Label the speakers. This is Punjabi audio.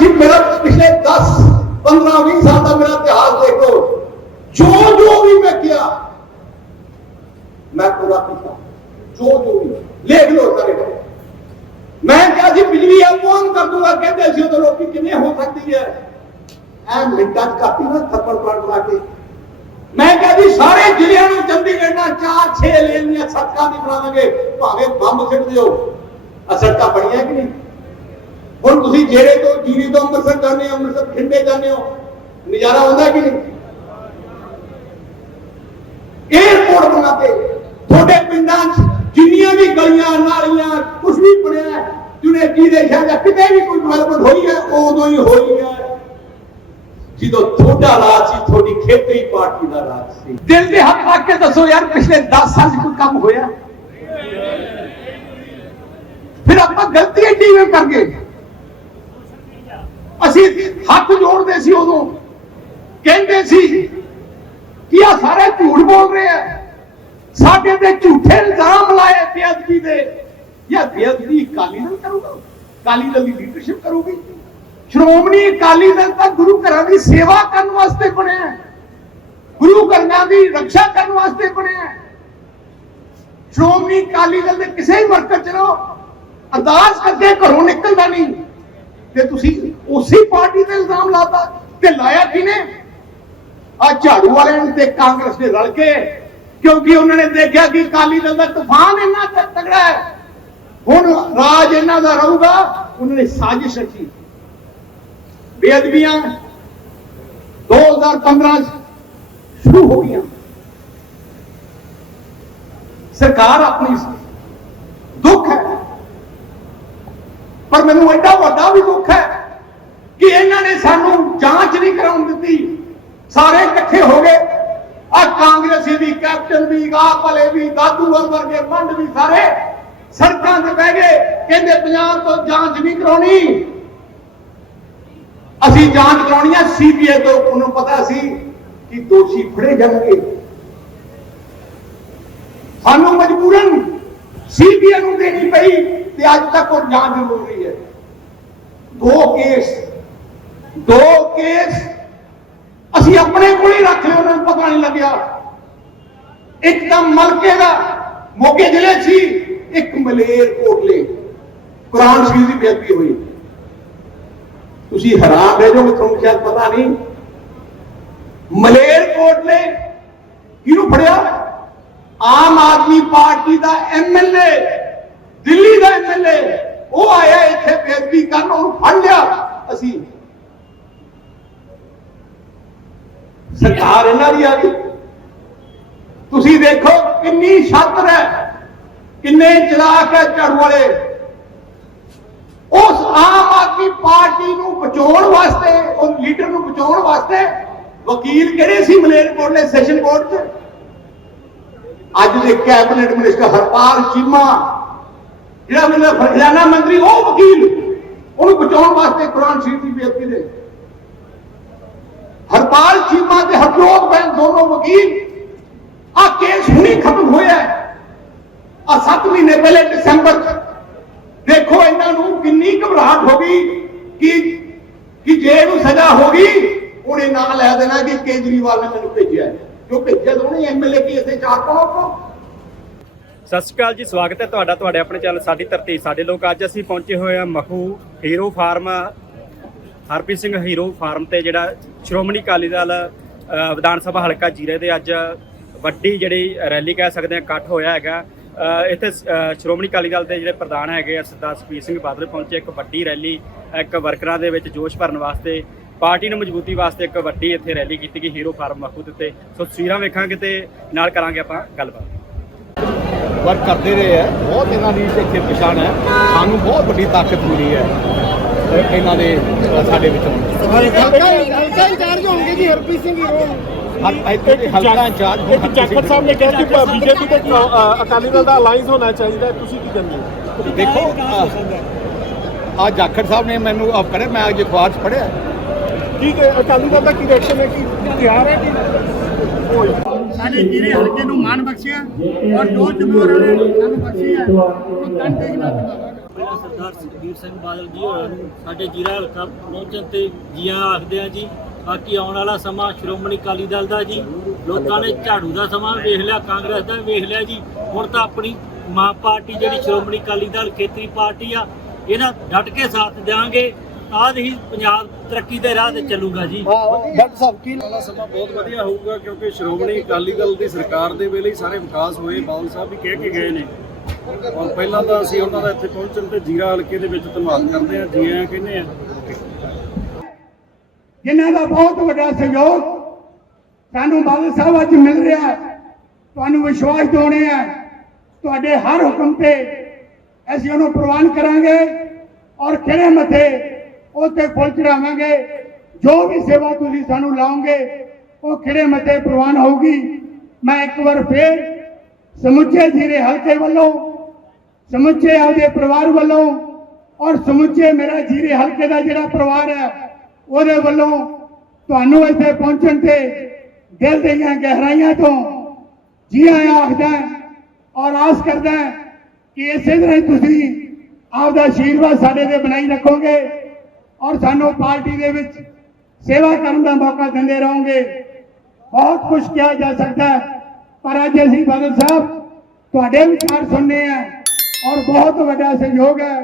Speaker 1: ਤੁਸੀਂ ਮੇਰਾ ਪਿਛਲੇ 10 15 20 ਸਾਲ ਦਾ ਮੇਰਾ ਇਤਿਹਾਸ ਦੇਖੋ ਜੋ ਜੋ ਵੀ ਮੈਂ ਕਿਹਾ ਮੈਂ ਪੂਰਾ ਕੀਤਾ ਜੋ ਜੋ ਵੀ ਲਿਖ ਲਓ ਸਾਰੇ ਮੈਂ ਕਿਹਾ ਸੀ ਬਿਜਲੀ ਆ ਕੌਣ ਕਰ ਦੂੰਗਾ ਕਹਿੰਦੇ ਸੀ ਉਦੋਂ ਲੋਕੀ ਕਿਵੇਂ ਹੋ ਸਕਦੀ ਹੈ ਐ ਮਿੰਟਾਂ ਚ ਕਾਪੀ ਨਾ ਥੱਪੜ ਪੜ ਲਾ ਕੇ ਮੈਂ ਕਿਹਾ ਜੀ ਸਾਰੇ ਜ਼ਿਲ੍ਹਿਆਂ ਨੂੰ ਚੰਡੀਗੜ੍ਹ ਨਾਲ ਚਾਰ ਛੇ ਲੇਨ ਦੀਆਂ ਸੜਕਾਂ ਦੀ ਬਣਾਵਾਂਗੇ ਭਾਵੇਂ ਬੰਬ ਸਿੱਟ ਦਿਓ ਆ ਸੜਕਾਂ ਬਣੀਆਂ ਕਿ ਨਹੀਂ ਹੁਣ ਤੁਸੀਂ ਜਿਹੜੇ ਤੋਂ ਜੀਰੀ ਤੋਂ ਅੰਮ੍ਰਿਤਸਰ ਜਾਂਦੇ ਹੋ, ਅੰਮ੍ਰਿਤਸਰ ਖਿੰਡੇ ਜਾਂਦੇ ਹੋ, ਨਜ਼ਾਰਾ ਆਉਂਦਾ ਕਿ ਨਹੀਂ? ਏਅਰਪੋਰਟ ਬਣਾਤੇ ਤੁਹਾਡੇ ਪਿੰਡਾਂ 'ਚ ਜਿੰਨੀਆਂ ਵੀ ਗਲੀਆਂ, ਨਾਲੀਆਂ ਕੁਝ ਵੀ ਬਣਿਆ ਜਿਹਨੇ ਕੀ ਦੇਖਿਆ ਕਿਤੇ ਵੀ ਕੋਈ ਡਿਵੈਲਪਮੈਂਟ ਹੋਈ ਹੈ, ਉਦੋਂ ਹੀ ਹੋਈ ਹੈ। ਜਦੋਂ ਤੁਹਾਡਾ ਰਾਜ ਸੀ, ਤੁਹਾਡੀ ਖੇਤਰੀ ਪਾਰਟੀ ਦਾ ਰਾਜ ਸੀ। ਦਿਲ ਦੇ ਹੱਥ ਰੱਖ ਕੇ ਦੱਸੋ ਯਾਰ, ਪਿਛਲੇ 10 ਸਾਲ 'ਚ ਕੋਈ ਕੰਮ ਹੋਇਆ? ਫਿਰ ਆਪਾਂ ਗਲਤੀਆਂ ਕਿਵੇਂ ਕਰ ਗਏ? ਅਸੀਂ ਹੱਥ ਜੋੜਦੇ ਸੀ ਉਦੋਂ। ਕਹਿੰਦੇ ਸੀ ਕਿ ਆ ਸਾਰੇ ਝੂਠ ਬੋਲ ਰਹੇ ਆ। ਸਾਡੇ ਤੇ ਝੂਠੇ ਇਲਜ਼ਾਮ ਲਾਏ ਬੇਅਦਬੀ ਦੇ। ਇਹ ਬੇਅਦਬੀ ਅਕਾਲੀ ਦਲ ਕਰੂਗਾ? ਅਕਾਲੀ ਦਲ ਦੀ ਲੀਡਰਸ਼ਿਪ ਕਰੂਗੀ? ਸ਼੍ਰੋਮਣੀ ਅਕਾਲੀ ਦਲ ਤਾਂ ਗੁਰੂ ਘਰਾਂ ਦੀ ਸੇਵਾ ਕਰਨ ਵਾਸਤੇ ਬਣਿਆ ਗੁਰੂ ਘਰਾਂ ਦੀ ਰੱਖਿਆ ਕਰਨ ਵਾਸਤੇ ਬਣਿਆ ਸ਼੍ਰੋਮਣੀ ਅਕਾਲੀ ਦਲ ਦੇ ਕਿਸੇ ਵੀ ਵਰਕਰ ਚ ਰਹੋ, ਅਰਦਾਸ ਕਰਕੇ ਘਰੋਂ ਨਿਕਲਦਾ ਨਹੀਂ। ਤੇ ਤੁਸੀਂ ਉਸੇ ਪਾਰਟੀ ਤੇ ਇਲਜ਼ਾਮ ਲਾਤਾ ਤੇ ਲਾਇਆ ਕਿਨੇ ਆ ਝਾੜੂ ਵਾਲਿਆਂ ਨੇ ਤੇ ਕਾਂਗਰਸ ਨੇ ਰਲ ਕੇ, ਕਿਉਂਕਿ ਉਹਨਾਂ ਨੇ ਦੇਖਿਆ ਕਿ ਅਕਾਲੀ ਦਲ ਦਾ ਤੂਫਾਨ ਇੰਨਾ ਤ- ਹੈ। ਹੁਣ ਰਾਜ ਇਹਨਾਂ ਦਾ ਰਹੂਗਾ, ਉਹਨਾਂ ਨੇ ਸਾਜ਼ਿਸ਼ ਰਚੀ ਬੇਅਦਬੀਆਂ 2015 ਚ ਸ਼ੁਰੂ ਹੋ ਗਈਆਂ। ਸਰਕਾਰ ਆਪਣੀ ਸੀ ਦੁੱਖ ਹੈ ਪਰ ਮੈਨੂੰ ਐਡਾ ਵੱਡਾ ਵੀ ਦੁੱਖ ਹੈ ਕਿ ਇਹਨਾਂ ਨੇ ਸਾਨੂੰ ਜਾਂਚ ਨਹੀਂ ਕਰਾਉਣ ਦਿੱਤੀ। ਸਾਰੇ ਇਕੱਠੇ ਹੋ ਗਏ। ਆ ਕਾਂਗਰਸੀ ਵੀ ਕੈਪਟਨ ਵੀ ਆਪ ਵਾਲੇ ਵੀ, ਦਾਦੂ ਵਰਗੇ ਮੰਡ ਵੀ ਸਾਰੇ ਸੜਕਾਂ ਤੇ ਬਹਿ ਗਏ। ਕਹਿੰਦੇ ਪੰਜਾਬ ਤੋਂ ਜਾਂਚ ਨਹੀਂ ਕਰਾਉਣੀ। ਅਸੀਂ ਜਾਂਚ ਕਰਾਉਣੀ ਹੈ ਸੀਬੀਆਈ ਤੋਂ ਉਹਨੂੰ ਪਤਾ ਸੀ ਕਿ ਦੋਸ਼ੀ ਫੜੇ ਜਾਣਗੇ। ਸਾਨੂੰ ਮਜਬੂਰਨ ਸੀਬੀਆਈ ਨੂੰ ਦੇਣੀ ਪਈ। ਤੇ ਅੱਜ ਤੱਕ ਉਹ ਜਾਂਚ ਹੋ ਹੈ। ਦੋ ਕੇਸ ਦੋ ਕੇਸ ਅਸੀਂ ਆਪਣੇ ਕੋਲ ਹੀ ਰੱਖ ਲਏ ਉਹਨਾਂ ਨੂੰ ਪਤਾ ਨਹੀਂ ਲੱਗਿਆ। ਇੱਕ ਤਾਂ ਮਲਕੇ ਦਾ, ਮੋਗੇ ਜ਼ਿਲ੍ਹੇ ਸੀ ਇੱਕ ਮਲੇਰ ਕੋਟਲੇ ਕੁਰਾਨ ਸ਼ਰੀਫ ਦੀ ਬੇਅਦਬੀ ਹੋਈ। ਤੁਸੀਂ ਹੈਰਾਨ ਰਹਿ ਜਾਓਗੇ, ਤੁਹਾਨੂੰ ਸ਼ਾਇਦ ਪਤਾ ਨਹੀਂ। ਮਲੇਰ ਕੋਟਲੇ ਕਿਹਨੂੰ ਫੜਿਆ? ਆਮ ਆਦਮੀ ਪਾਰਟੀ ਦਾ ਐਮਐਲਏ ਦਿੱਲੀ ਦਾ ਐਮਐਲਏ ਉਹ ਆਇਆ ਇੱਥੇ ਬੇਅਦਬੀ ਕਰਨ, ਉਹਨੂੰ ਫੜ ਲਿਆ। ਅਸੀਂ ਸਰਕਾਰ ਇਹਨਾਂ ਦੀ ਆ ਗਈ। ਤੁਸੀਂ ਦੇਖੋ ਕਿੰਨੀ ਸ਼ਾਤਰ ਹੈ, ਕਿੰਨੇ ਚਲਾਕ ਹੈ ਝਾੜੂ ਵਾਲੇ। ਉਸ ਆਮ ਆਦਮੀ ਪਾਰਟੀ ਨੂੰ ਬਚਾਉਣ ਵਾਸਤੇ ਉਹ ਲੀਡਰ ਨੂੰ ਬਚਾਉਣ ਵਾਸਤੇ ਵਕੀਲ ਕਿਹੜੇ ਸੀ ਮਲੇਰਕੋਟਲੇ ਸੈਸ਼ਨ ਕੋਰਟ 'ਚ? ਅੱਜ ਦੇ ਕੈਬਨਿਟ ਮਿਨਿਸਟਰ ਹਰਪਾਲ ਚੀਮਾ ਜਿਹੜਾ ਖਜ਼ਾਨਾ ਮੰਤਰੀ ਉਹ ਵਕੀਲ ਉਹਨੂੰ ਬਚਾਉਣ ਵਾਸਤੇ ਕੁਰਾਨ ਸ਼ਰੀਫ ਦੀ ਬੇਅਦਬੀ ਦੇ ਹਰਪਾਲ ਚੀਮਾ ਤੇ ਹਰਜੋਤ ਬੈਂਸ ਦੋਨੋਂ ਵਕੀਲ ਆ ਕੇਸ ਹੁਣੀ ਖਤਮ ਹੋਇਆ ਆ 7 ਮਹੀਨੇ ਪਹਿਲੇ ਦਸੰਬਰ ਚ ਦੇਖੋ ਇਹਨਾਂ ਨੂੰ ਕਿੰਨੀ ਘਬਰਾਹਟ ਹੋ ਗਈ ਕਿ ਕਿ ਜੇ ਇਹਨੂੰ ਸਜ਼ਾ ਹੋ ਗਈ, ਉਹਨੇ ਨਾਂ ਲੈ ਦੇਣਾ ਕਿ ਕੇਜਰੀਵਾਲ ਨੇ ਮੈਨੂੰ ਭੇਜਿਆ ਹੈ। ਕਿਉਂ ਭੇਜਿਆ ਤਾਂ ਉਹਨੇ ਐਮਐਲਏ ਕੀ ਇਸੇ ਚਾਰ ਪਾਉ
Speaker 2: ਸਤਿ ਸ਼੍ਰੀ ਅਕਾਲ ਜੀ, ਸਵਾਗਤ ਹੈ ਤੁਹਾਡਾ, ਤੁਹਾਡੇ ਆਪਣੇ ਚੈਨਲ ਸਾਡੀ ਧਰਤੀ। ਸਾਡੇ ਲੋਕ ਅੱਜ ਅਸੀਂ ਪਹੁੰਚੇ ਹੋਏ ਹਾਂ Makhu hero farm Harpreet Singh hero farm ਤੇ, ਜਿਹੜਾ ਸ਼੍ਰੋਮਣੀ ਅਕਾਲੀ ਦਲ ਵਿਧਾਨ ਸਭਾ ਹਲਕਾ ਜੀਰੇ ਦੇ ਅੱਜ ਵੱਡੀ ਜਿਹੜੀ ਰੈਲੀ ਕਹਿ ਸਕਦੇ ਹਾਂ, ਇਕੱਠ ਹੋਇਆ ਹੈਗਾ। ਇੱਥੇ ਸ਼੍ਰੋਮਣੀ ਅਕਾਲੀ ਦਲ ਦੇ ਜਿਹੜੇ ਪ੍ਰਧਾਨ ਹੈਗੇ ਆ, ਸਰਦਾਰ ਸੁਖਬੀਰ ਸਿੰਘ ਬਾਦਲ ਪਹੁੰਚੇ, ਇੱਕ ਵੱਡੀ ਰੈਲੀ, ਇੱਕ ਵਰਕਰਾਂ ਦੇ ਵਿੱਚ ਜੋਸ਼ ਭਰਨ ਵਾਸਤੇ, ਪਾਰਟੀ ਨੂੰ ਮਜ਼ਬੂਤੀ ਵਾਸਤੇ ਇੱਕ ਵੱਡੀ ਇੱਥੇ ਰੈਲੀ ਕੀਤੀ ਗਈ ਹੀਰੋ ਫਾਰਮ ਮਖੂ ਦੇ ਉੱਤੇ। ਸੋ ਤਸਵੀਰਾਂ ਵੇਖਾਂਗੇ ਤੇ ਨਾਲ ਕਰਾਂਗੇ ਆਪਾਂ ਗੱਲਬਾਤ।
Speaker 3: ਵਰਕ ਕਰਦੇ ਰਹੇ ਹੈ। ਬਹੁਤ ਇਹਨਾਂ ਦੀ ਇੱਥੇ ਪਛਾਣ ਹੈ। ਸਾਨੂੰ ਬਹੁਤ ਵੱਡੀ ਤਾਕਤ ਮਿਲੀ ਹੈ। ਇਹਨਾਂ ਦੇ ਸਾਡੇ ਵਿੱਚੋਂ।
Speaker 4: ਹਲਕਾ ਇੰਚਾਰਜ ਹੋਣਗੇ ਜੀ ਹਰਪ੍ਰੀਤ ਸਿੰਘ ਇੱਕ ਜਾਖੜ ਸਾਹਿਬ ਨੇ ਕਿਹਾ ਕਿ ਬੀਜੇਪੀ ਤੇ ਅਕਾਲੀ ਦਲ ਦਾ ਅਲਾਈਅੰਸ ਹੋਣਾ ਚਾਹੀਦਾ। ਤੁਸੀਂ ਕੀ ਕਹਿੰਦੇ ਹੋ?
Speaker 3: ਦੇਖੋ ਆ ਜਾਖੜ ਸਾਹਿਬ ਨੇ ਮੈਨੂੰ ਆਪ ਕਰੇ ਮੈਂ ਅੱਜ ਅਖਬਾਰ 'ਚ ਪੜ੍ਹਿਆ।
Speaker 4: ਕੀ ਕਿ ਅਕਾਲੀ ਦਲ ਦਾ ਕੀ ਰਿਐਕਸ਼ਨ ਹੈ? ਕਿ ਤਿਆਰ ਹੈ? ਕਿ ਹੋਈ
Speaker 5: ਸਾਡੇ ਜਿਹੜੇ ਹਲਕੇ ਨੂੰ ਮਾਣ ਬਖਸ਼ਿਆ ਔਰ ਜੋ ਜ਼ਿੰਮੇਵਾਰ ਨੇ ਸਾਨੂੰ ਬਖਸ਼ੀ ਉਹ ਕੰਟੇ ਨਾਲ ਪਹਿਲਾਂ ਸਰਦਾਰ ਸੁਖਬੀਰ ਸਿੰਘ ਬਾਦਲ ਜੀ ਹੋਰਾਂ ਨੂੰ ਸਾਡੇ ਜ਼ਿਲ੍ਹਾ ਹਲਕਾ ਪਹੁੰਚਣ ਤੇ ਜੀਆਂ ਆਖਦੇ ਆ ਜੀ, ਬਾਕੀ ਆਉਣ ਵਾਲਾ ਸਮਾਂ ਸ਼੍ਰੋਮਣੀ ਅਕਾਲੀ ਦਲ ਦਾ ਜੀ, ਲੋਕਾਂ ਨੇ ਝਾੜੂ ਦਾ ਸਮਾਂ ਵੇਖ ਲਿਆ, ਕਾਂਗਰਸ ਦਾ ਵੇਖ ਲਿਆ ਜੀ, ਹੁਣ ਤਾਂ ਆਪਣੀ ਮਾਂ ਪਾਰਟੀ ਜਿਹੜੀ ਸ਼੍ਰੋਮਣੀ ਅਕਾਲੀ ਦਲ ਖੇਤਰੀ ਪਾਰਟੀ ਆ ਇਹਦਾ ਡਟ ਕੇ ਸਾਥ ਦੇਵਾਂਗੇ ਆਦ ਹੀ ਪੰਜਾਬ ਤਰੱਕੀ ਦੇ ਰਾਹ ਤੇ ਚੱਲੂਗਾ ਜੀ।
Speaker 6: ਡਾਕਟਰ ਸਾਹਿਬ ਕੀ
Speaker 7: ਵਾਲਾ ਸਮਾਂ ਬਹੁਤ ਵਧੀਆ ਹੋਊਗਾ ਕਿਉਂਕਿ ਸ਼੍ਰੋਮਣੀ ਅਕਾਲੀ ਦਲ ਦੀ ਸਰਕਾਰ ਦੇ ਵੇਲੇ ਹੀ ਸਾਰੇ ਵਿਕਾਸ ਹੋਏ। ਬਾਦਲ ਸਾਹਿਬ ਵੀ ਕਹਿ ਕੇ ਗਏ ਨੇ। ਔਰ ਪਹਿਲਾਂ ਤਾਂ ਅਸੀਂ ਉਹਨਾਂ ਦਾ ਇੱਥੇ ਪਹੁੰਚਣ ਤੇ ਜੀਰਾ ਹਲਕੇ ਦੇ ਵਿੱਚ ਧੰਨਵਾਦ ਕਰਦੇ ਹਾਂ। ਜੀ ਆਇਆਂ ਕਹਿੰਦੇ ਆ
Speaker 8: ਜਿਨ੍ਹਾਂ ਦਾ ਬਹੁਤ ਵੱਡਾ ਸਹਿਯੋਗ ਸਾਨੂੰ ਬਾਦਲ ਸਾਹਿਬ ਅੱਜ ਮਿਲ ਰਿਹਾ ਹੈ ਤੁਹਾਨੂੰ ਵਿਸ਼ਵਾਸ ਦਿਵਾਉਣੇ ਆ। ਤੁਹਾਡੇ ਹਰ ਹੁਕਮ ਤੇ ਅਸੀਂ ਉਹਨੂੰ ਪ੍ਰਵਾਨ ਕਰਾਂਗੇ ਔਰ ਖਿਹੜੇ ਮੱਥੇ ਉੱਤੇ ਫੁੱਲ ਚੜਾਵਾਂਗੇ ਜੋ ਵੀ ਸੇਵਾ ਤੁਸੀਂ ਸਾਨੂੰ ਲਾਓਗੇ, ਉਹ ਖਿਹੜੇ ਮਤੇ ਪ੍ਰਵਾਨ ਹੋਊਗੀ। ਮੈਂ ਇੱਕ ਵਾਰ ਫੇਰ ਸਮੁੱਚੇ ਜੀਰੇ ਹਲਕੇ ਵੱਲੋਂ, ਸਮੁੱਚੇ ਆਪਦੇ ਪਰਿਵਾਰ ਵੱਲੋਂ ਔਰ ਸਮੁੱਚੇ ਮੇਰਾ ਜੀਰੇ ਹਲਕੇ ਦਾ ਜਿਹੜਾ ਪਰਿਵਾਰ ਹੈ, ਉਹਦੇ ਵੱਲੋਂ ਤੁਹਾਨੂੰ ਇੱਥੇ ਪਹੁੰਚਣ ਤੇ ਦਿਲ ਦੀਆਂ ਗਹਿਰਾਈਆਂ ਤੋਂ ਜੀ ਆਇਆਂ ਆਖਦਾ ਔਰ ਆਸ ਕਰਦਾ ਕਿ ਇਸੇ ਤਰ੍ਹਾਂ ਹੀ ਤੁਸੀਂ ਆਪਦਾ ਆਸ਼ੀਰਵਾਦ ਸਾਡੇ ਤੇ ਬਣਾਈ ਰੱਖੋਗੇ। ਔਰ ਸਾਨੂੰ ਪਾਰਟੀ ਦੇ ਵਿੱਚ ਸੇਵਾ ਕਰਨ ਦਾ ਮੌਕਾ ਦਿੰਦੇ ਰਹੋਗੇ। ਬਹੁਤ ਕੁਝ ਕਿਹਾ ਜਾ ਸਕਦਾ ਪਰ ਅੱਜ ਅਸੀਂ ਬਾਦਲ ਸਾਹਿਬ ਤੁਹਾਡੇ ਵਿਚਾਰ ਸੁਣਨੇ ਆ ਔਰ ਬਹੁਤ ਵੱਡਾ ਸਹਿਯੋਗ ਹੈ।